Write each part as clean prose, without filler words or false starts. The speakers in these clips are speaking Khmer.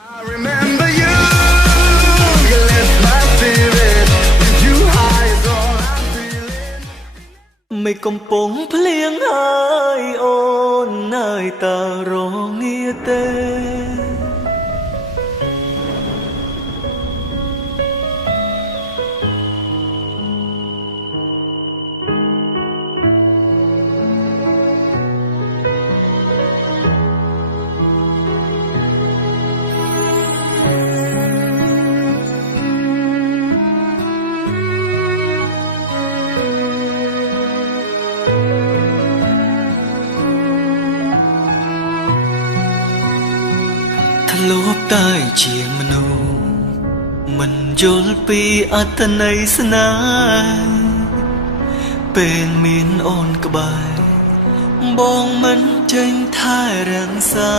I remember you, you lift my spirit, with you high is all I'm feeling. ไม่កំពុងភ្លៀងហើយអូននៅតើរងាទេ ធ្លាប់តែជាមនុស្សមិនយល់ពីអត្ថន័យស្នេហ៍ពេលមានអូនក្បែរបងមិនចេញថែរក្សា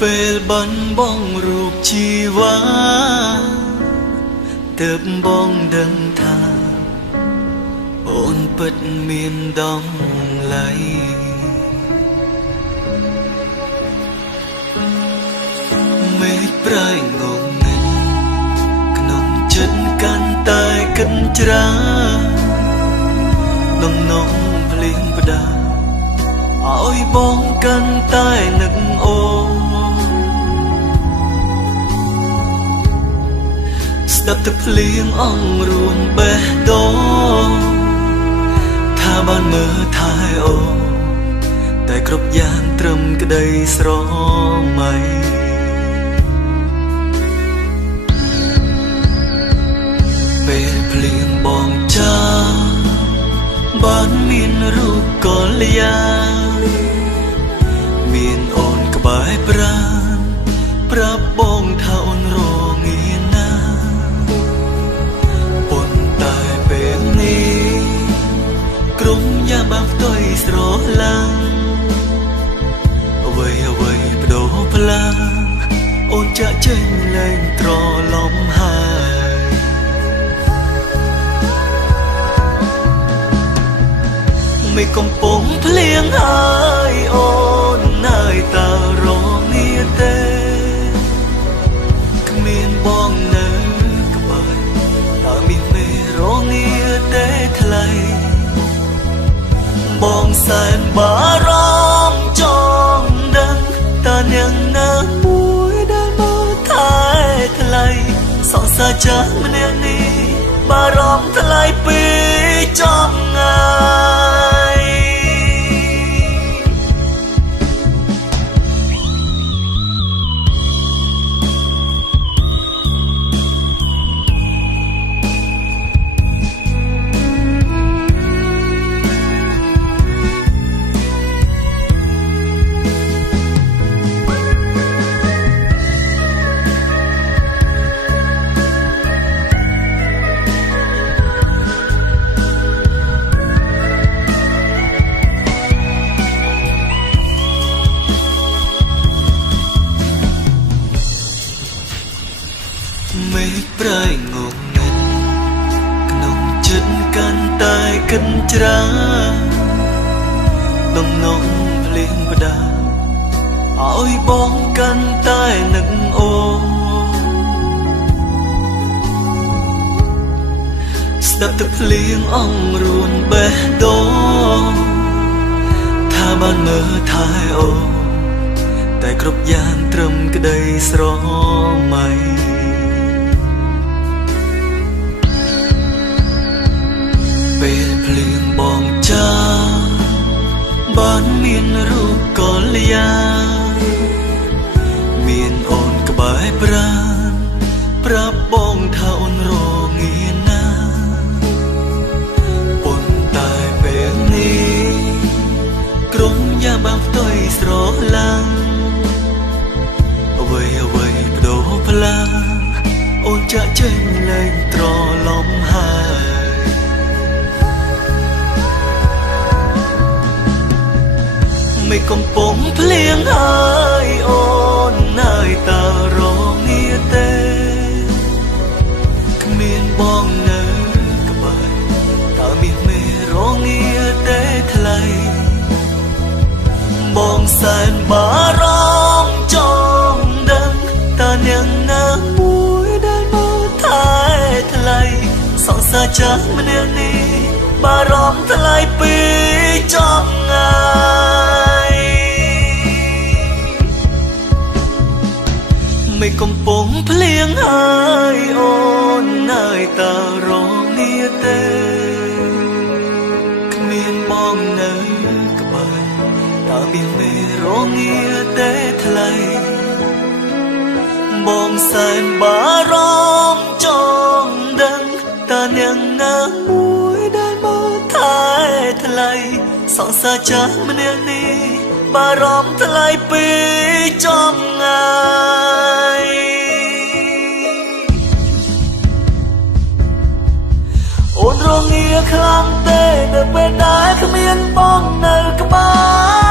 ពេលបាត់បង់រូបជីវ៉ាទើបបងដឹងថាអូនពិតមានតម្លៃមេឃប្រែងងងឹតក្នុងចិត្តកាន់តែកិនច្រាដំណងភ្លៀងផ្ដាឲ្យបងកាន់តែនឹកអូស្ដាប់ទឹកភ្លៀងអង្រួនបេះដូងថាបានមើលថែអូតែគ្រប់យ៉ាងត្រឹមក្តីស្រមៃពេលភ្លៀងបងចាបានមានរូបកល្យាមានអូនក្បែរប្រាណប្រាប់បងថាអូនរងាណាប៉ុន្តែពេលនេះក្រុមយ៉ាបាផ្ទុយស្រឡាំងអ្វីអ្វីបដូរផ្លាអូនចាក់ចេញលែងត្រឡំហើយไม่កំពុងភ្លៀងហើយអូននៅតើរងាទេគ្មានបងនៅក្បែរតើមានមេរងាទេថ្លៃបងសែនបារម្ភចង់ដឹងតើនាងណាមួយដែលមើលថែថ្លៃសង្សារចាស់ម្នាក់នេះបារម្ភថ្លៃពីចំងាយមេឃប្រែងងងឹតក្នុងចិត្តកាន់តែកិនច្រាដំណងភ្លៀងផ្ដាឲ្យបងកាន់តែនឹកអូស្ដាប់ទឹកភ្លៀងអង្រួនបេះដូងថាបានមើលថែអូតែគ្រប់យ៉ាងត្រឹមក្តីស្រមៃពេលភ្លៀងបងចាបានមានរូបកល្យាមានអូនក្បែរប្រាណប្រាប់បងថាអូនរងាណាប៉ុន្តែពេលនេះក្រុមយ៉ាបាផ្ទុយស្រឡាំងអ្វីអ្វីបដូរផ្លាអូនចាក់ចេញលែងត្រឡំហើយไม่កំពុងភ្លៀងហើយអូននៅតើរងាទេគ្មានបងនៅក្បែរតើមានមេរងាទេថ្លៃបង សែនបារម្ភចង់ដឹងតើនាងណាមួយដែលមើលថែថ្លៃសង្សារចាស់ម្នាក់នេះបារម្ភថ្លៃពីចំងាយไม่កំពុងភ្លៀងហើយអូននៅតើរងាទេគ្មានបងនៅក្បែរតើមានមេរងាទេថ្លៃបងសែនបារម្ភចង់ដឹងតើនាងណាមួយដែលមើលថែថ្លៃសង្សារចាស់ម្នាក់នេះបារម្ភថ្លៃពីចំងាយអូនរងាខ្លាំងទេនៅពេលដែលគ្មានបងនៅក្បែរ